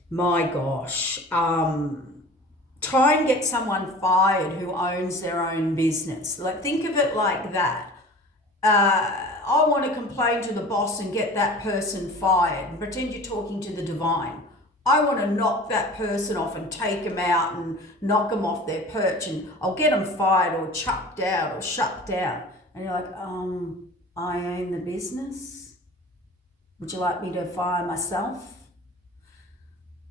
my gosh. Try and get someone fired who owns their own business. Like, think of it like that. I want to complain to the boss and get that person fired and pretend you're talking to the divine. I want to knock that person off and take them out and knock them off their perch, and I'll get them fired or chucked out or shut down. And you're like, I own the business. Would you like me to fire myself?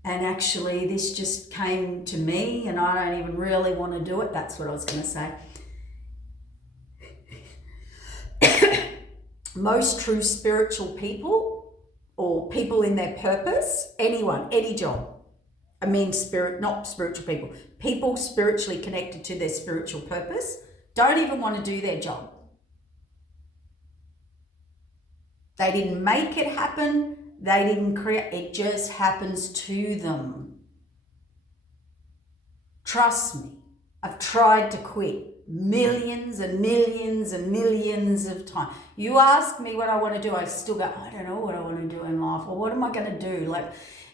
And actually, this just came to me and I don't even really want to do it. That's what I was going to say. Most true spiritual people, or people in their purpose, anyone, any job. I mean not spiritual people. People spiritually connected to their spiritual purpose don't even want to do their job. They didn't make it happen. They didn't create it. Just happens to them. Trust me, I've tried to quit millions and millions and millions of times. You ask me what I want to do, I still go, I don't know what I want to do in life, or what am I going to do? Like,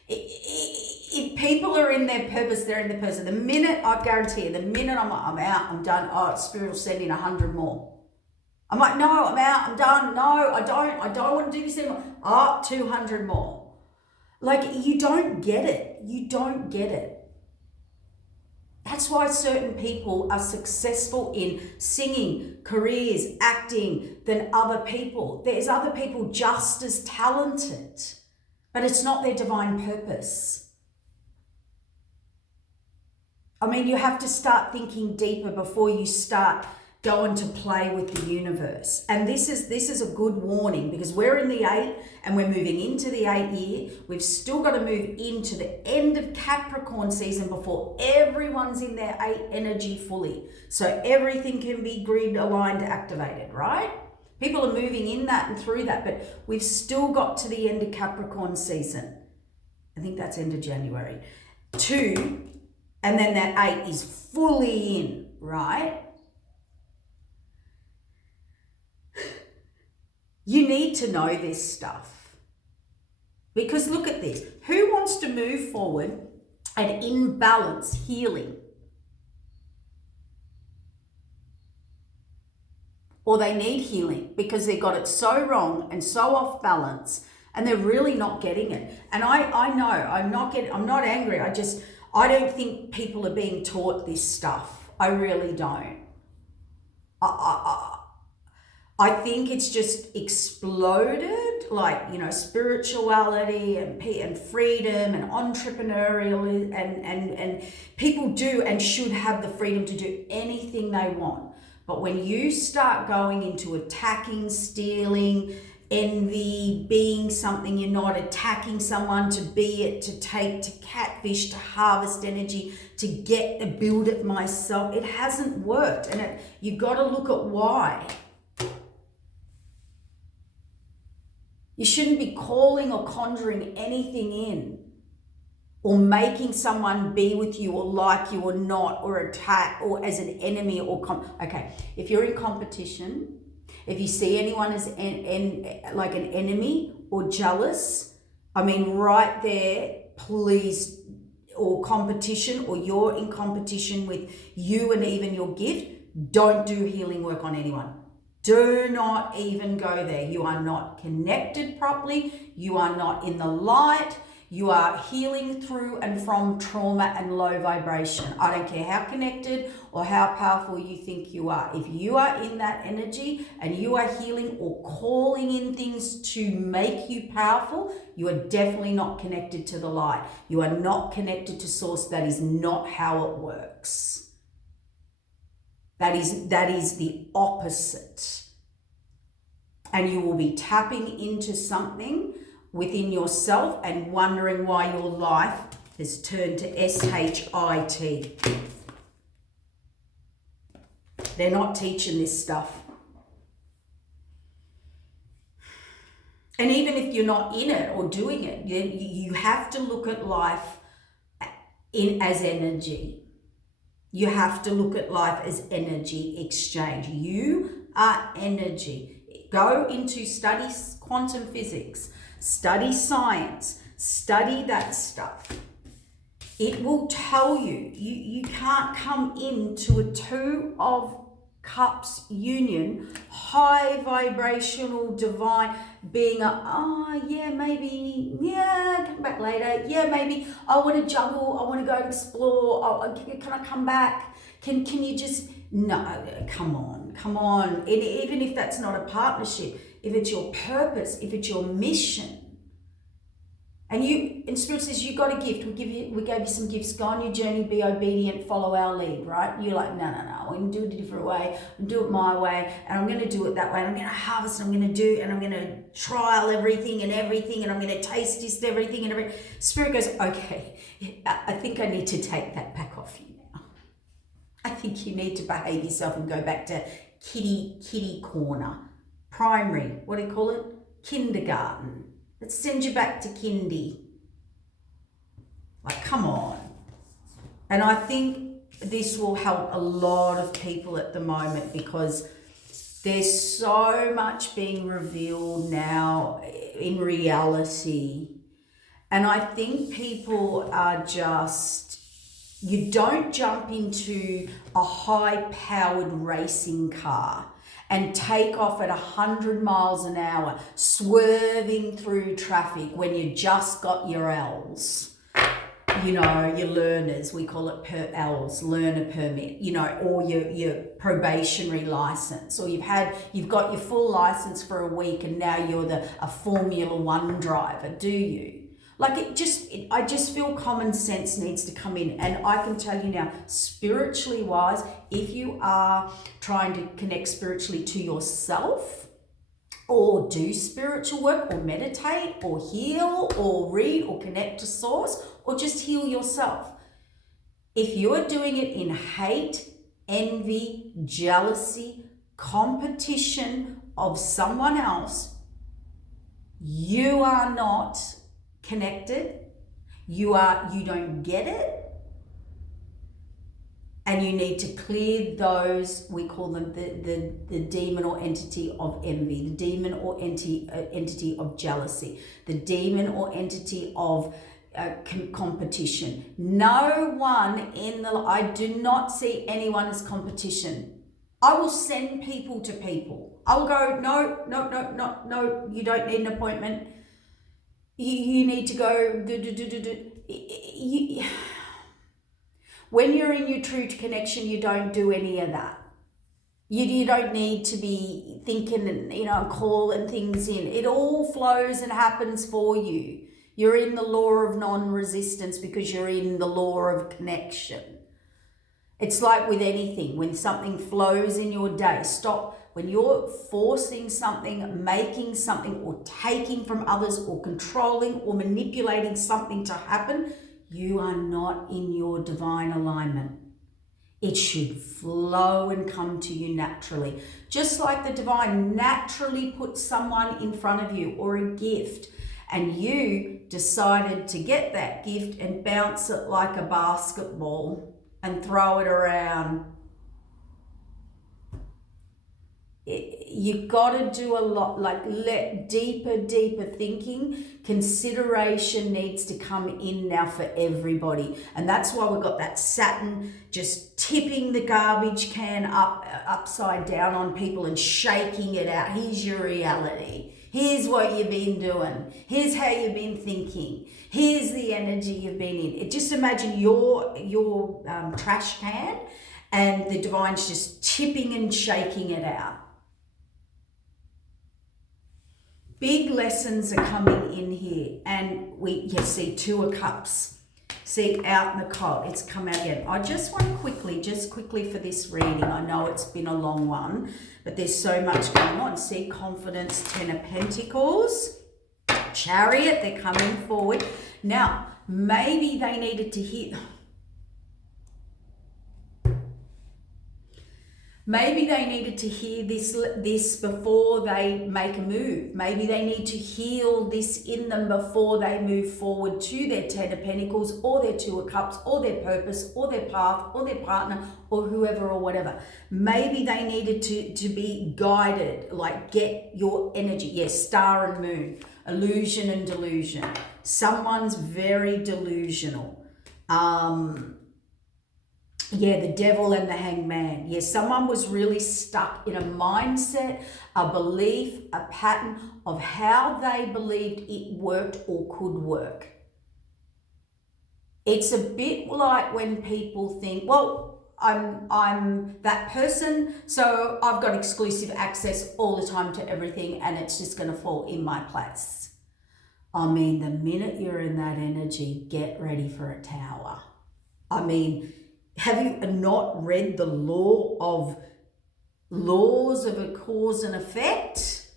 if people are in their purpose, they're in their purpose. The minute, I guarantee you, the minute I'm out, I'm done. Oh, Spirit will send in 100 more. I'm like, no, I'm out, I'm done. No, I don't want to do this anymore. Oh, 200 more. Like, you don't get it. You don't get it. That's why certain people are successful in singing, careers, acting than other people. There's other people just as talented, but it's not their divine purpose. I mean, you have to start thinking deeper before you start going to play with the universe. And this is a good warning, because we're in the 8 and we're moving into the 8 year. We've still got to move into the end of Capricorn season before everyone's in their 8 energy fully. So everything can be grid aligned, activated, right? People are moving in that and through that, but we've still got to the end of Capricorn season. I think that's end of January. 2, and then that 8 is fully in, right? You need to know this stuff, because look at this. Who wants to move forward and in balance healing? Or they need healing because they got it so wrong and so off balance, and they're really not getting it. And I know I'm not angry. I don't think people are being taught this stuff. I really don't. I think it's just exploded, like, spirituality and freedom and entrepreneurial, and people do and should have the freedom to do anything they want. But when you start going into attacking, stealing, envy, being something you're not, attacking someone to be it, to take, to catfish, to harvest energy, to build it myself, it hasn't worked. And you got to look at why. You shouldn't be calling or conjuring anything in, or making someone be with you or like you or not, or attack, or as an enemy or okay. If you're in competition, if you see anyone as like an enemy or jealous, I mean, right there, please, or competition, or you're in competition with you and even your gift, don't do healing work on anyone. Do not even go there. You are not connected properly. You are not in the light. You are healing through and from trauma and low vibration. I don't care how connected or how powerful you think you are. If you are in that energy and you are healing or calling in things to make you powerful, you are definitely not connected to the light. You are not connected to source. That is not how it works. That is the opposite. And you will be tapping into something within yourself and wondering why your life has turned to S-H-I-T. They're not teaching this stuff. And even if you're not in it or doing it, you have to look at life as energy. You have to look at life as energy exchange. You are energy. Go into study quantum physics, study science, study that stuff. It will tell you, you can't come into a Two of Cups union, high vibrational, divine, being maybe, come back later. Yeah, maybe I want to juggle, I want to go explore. Can I come back? Can you just, no, come on. And even if that's not a partnership, if it's your purpose, if it's your mission, and Spirit says, you got a gift, we gave you some gifts, go on your journey, be obedient, follow our lead, right? You're like, no, we can do it a different way, and do it my way, and I'm going to do it that way, and I'm going to harvest, and I'm going to do, and I'm going to trial everything, and I'm going to taste this, everything, and everything. Spirit goes, okay, I think I need to take that back off you now. I think you need to behave yourself and go back to kitty corner, primary, what do you call it? Kindergarten. Let's send you back to kindy. Like, come on. And I think this will help a lot of people at the moment because there's so much being revealed now in reality. And I think people are just, you don't jump into a high-powered racing car and take off at 100 miles an hour, swerving through traffic when you just got your L's. Your learners, we call it L's, learner permit, or your probationary license, or you've got your full license for a week and now you're a Formula One driver, do you? Like I just feel common sense needs to come in. And I can tell you now, spiritually wise, if you are trying to connect spiritually to yourself or do spiritual work or meditate or heal or read or connect to source or just heal yourself, if you are doing it in hate, envy, jealousy, competition of someone else, you are not connected, you don't get it, and you need to clear those, we call them the demon or entity of envy, the demon or entity of jealousy, the demon or entity of competition. No one I do not see anyone as competition. I will send people to people. I will go, no, you don't need an appointment. You need to go. When you're in your true connection, you don't do any of that. You don't need to be thinking and calling things in. It all flows and happens for you. You're in the law of non-resistance because you're in the law of connection. It's like with anything, when something flows in your day, stop. When you're forcing something, making something, or taking from others, or controlling or manipulating something to happen, you are not in your divine alignment. It should flow and come to you naturally. Just like the divine naturally puts someone in front of you or a gift, and you decided to get that gift and bounce it like a basketball and throw it around. You've got to do a lot, like let deeper thinking, consideration needs to come in now for everybody. And that's why we've got that Saturn just tipping the garbage can upside down on people and shaking it out. Here's your reality. Here's what you've been doing. Here's how you've been thinking. Here's the energy you've been in. Just imagine your trash can and the divine's just tipping and shaking it out. Big lessons are coming in here, and you see 2 of Cups. See, out in the cold, it's come out again. I just want to just quickly for this reading, I know it's been a long one, but there's so much going on. See, Confidence, 10 of Pentacles, Chariot, they're coming forward. Now, maybe they needed to hear... Maybe they needed to hear this before they make a move. Maybe they need to heal this in them before they move forward to their 10 of Pentacles or their 2 of Cups or their purpose or their path or their partner or whoever or whatever. Maybe they needed to be guided, like get your energy. Yes, star and moon, illusion and delusion. Someone's very delusional. Yeah, the Devil and the Hanged Man. Yeah, someone was really stuck in a mindset, a belief, a pattern of how they believed it worked or could work. It's a bit like when people think, well, I'm that person, so I've got exclusive access all the time to everything and it's just going to fall in my place. I mean, the minute you're in that energy, get ready for a tower. I mean... Have you not read the laws of a cause and effect?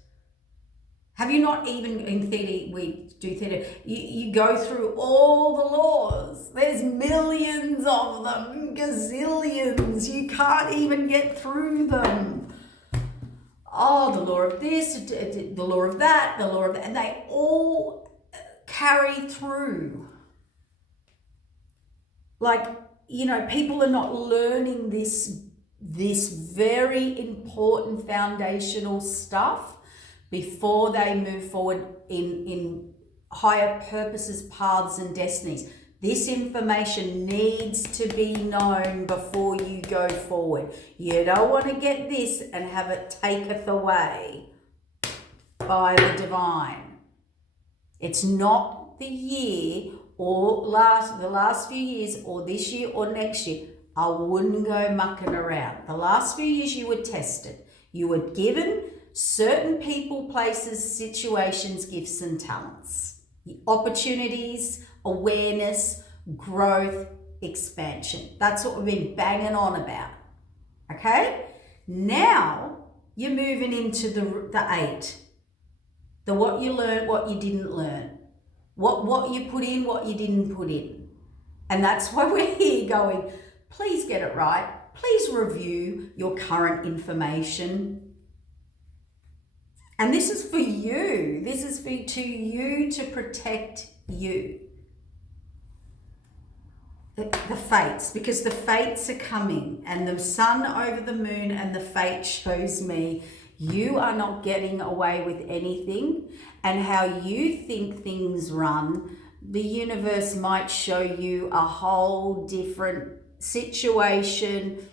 Have you not even, in theatre, we do theatre, you go through all the laws. There's millions of them, gazillions. You can't even get through them. Oh, the law of this, the law of that, the law of that, and they all carry through. Like, you know, people are not learning this very important foundational stuff before they move forward in higher purposes, paths and destinies. This information needs to be known before you go forward. You don't want to get this and have it taketh away by the divine. It's not the year or the last few years or this year or next year. I wouldn't go mucking around. The last few years you were tested. You were given certain people, places, situations, gifts and talents. Opportunities, awareness, growth, expansion. That's what we've been banging on about. Okay? Now you're moving into the 8. The what you learned, what you didn't learn. What you put in, what you didn't put in. And that's why we're here going, please get it right. Please review your current information. And this is for you. This is for you to protect you. The fates, because the fates are coming and the sun over the moon and the fate shows me you are not getting away with anything, and how you think things run, the universe might show you a whole different situation,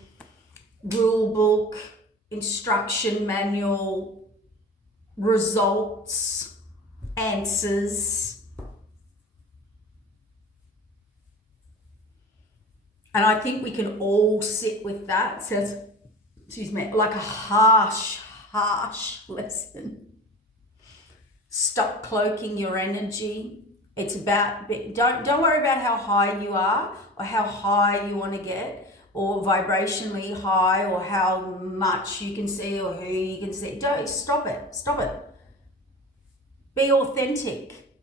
rule book, instruction manual, results, answers. And I think we can all sit with that. It says, excuse me, like a harsh lesson. Stop cloaking your energy. It's about, don't worry about how high you are or how high you want to get or vibrationally high or how much you can see or who you can see. Don't, stop it. Be authentic.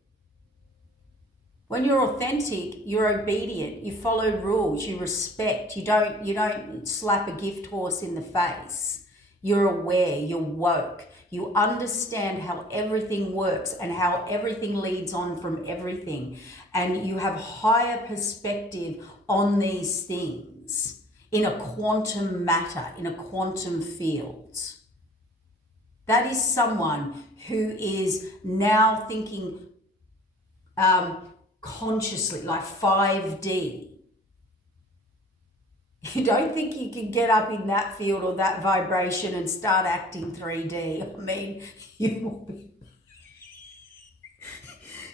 When you're authentic, you're obedient, you follow rules, you respect, you don't slap a gift horse in the face. You're aware, you're woke. You understand how everything works and how everything leads on from everything. And you have higher perspective on these things in a quantum matter, in a quantum field. That is someone who is now thinking consciously, like 5D. You don't think you can get up in that field or that vibration and start acting 3D. I mean, you will be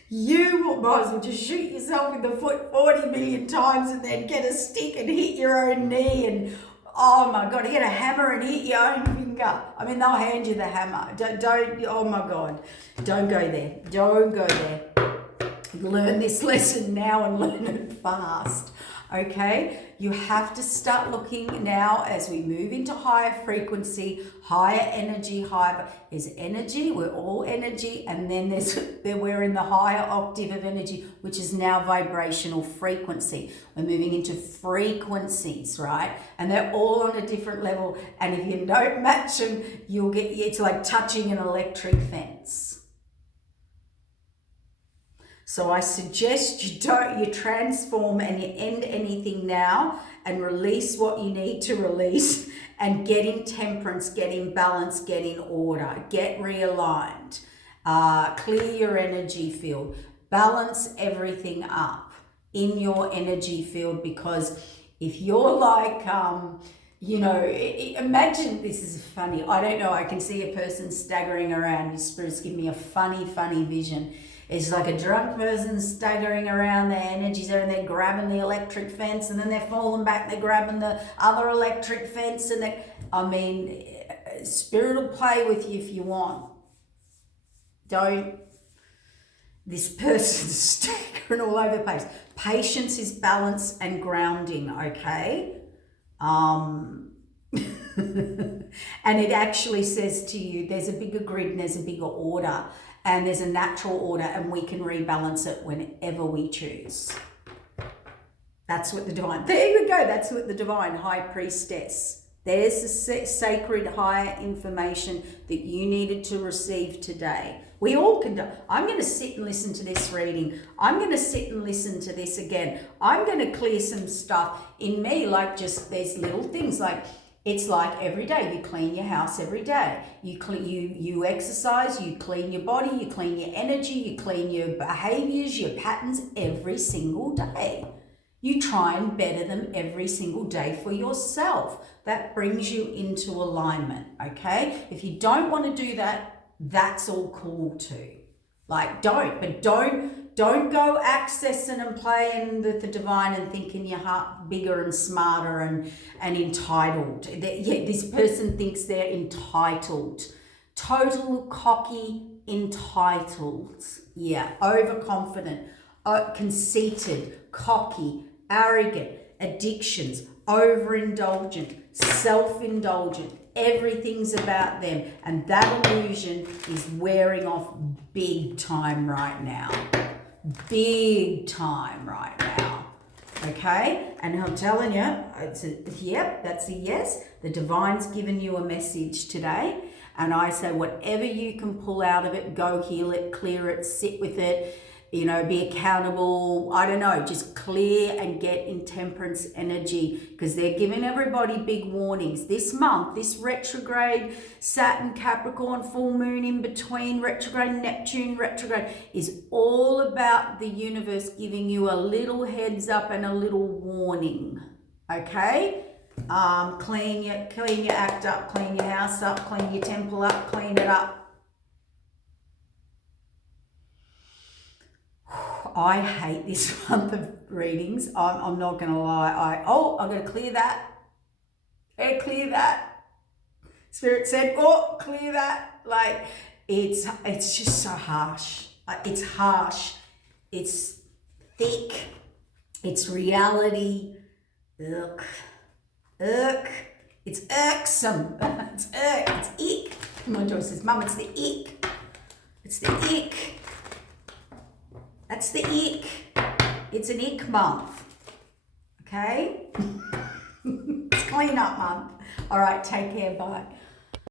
You might as well just shoot yourself in the foot 40 million times and then get a stick and hit your own knee and, oh my God, get a hammer and hit your own finger. I mean, they'll hand you the hammer. Don't, oh my God, don't go there. Don't go there. Learn this lesson now and learn it fast. Okay, you have to start looking now as we move into higher frequency, higher energy, higher. There's energy, we're all energy, and then we're in the higher octave of energy, which is now vibrational frequency. We're moving into frequencies, right? And they're all on a different level. And if you don't match them, it's like touching an electric fence. So I suggest you transform and you end anything now and release what you need to release and get in temperance, get in balance, get in order, get realigned, clear your energy field, balance everything up in your energy field, because if you're like, imagine, this is funny, I don't know, I can see a person staggering around, your spirits give me a funny vision. It's like a drunk person staggering around, their energies are, and they're grabbing the electric fence and then they're falling back, they're grabbing the other electric fence, and spirit will play with you if you want. This person's staggering all over the place. Patience is balance and grounding, okay? And it actually says to you, there's a bigger grid and there's a bigger order. And there's a natural order, and we can rebalance it whenever we choose. That's what the divine, there you go, that's what the divine high priestess. There's the sacred higher information that you needed to receive today. We all can do. I'm going to sit and listen to this reading. I'm going to sit and listen to this again. I'm going to clear some stuff in me, like just there's little things like, it's like every day you clean your house every day. You exercise, you clean your body, you clean your energy, you clean your behaviors, your patterns every single day. You try and better them every single day for yourself. That brings you into alignment, okay? If you don't want to do that, that's all cool too. Like don't go accessing and playing with the divine and thinking your heart bigger and smarter and entitled. This person thinks they're entitled. Total cocky, entitled. Yeah, overconfident, conceited, cocky, arrogant, addictions, overindulgent, self-indulgent. Everything's about them, and that illusion is wearing off big time right now. Big time right now. Okay? And I'm telling you, that's a yes. The divine's given you a message today, and I say whatever you can pull out of it, go heal it, clear it, sit with it, be accountable. I don't know, just clear and get in temperance energy, because they're giving everybody big warnings. This month, this retrograde, Saturn, Capricorn, full moon in between, retrograde, Neptune, retrograde, is all about the universe giving you a little heads up and a little warning. Okay? Clean your act up, clean your house up, clean your temple up, clean it up. I hate this month of readings. I'm not going to lie. I'm going to clear that. Clear that. Spirit said, clear that. Like, it's just so harsh. It's harsh. It's thick. It's reality. Ugh. It's irksome. It's ick. My daughter says, Mum, it's the ick. It's the ick. That's the ick. It's an ick month. Okay? It's clean up month. All right, take care. Bye.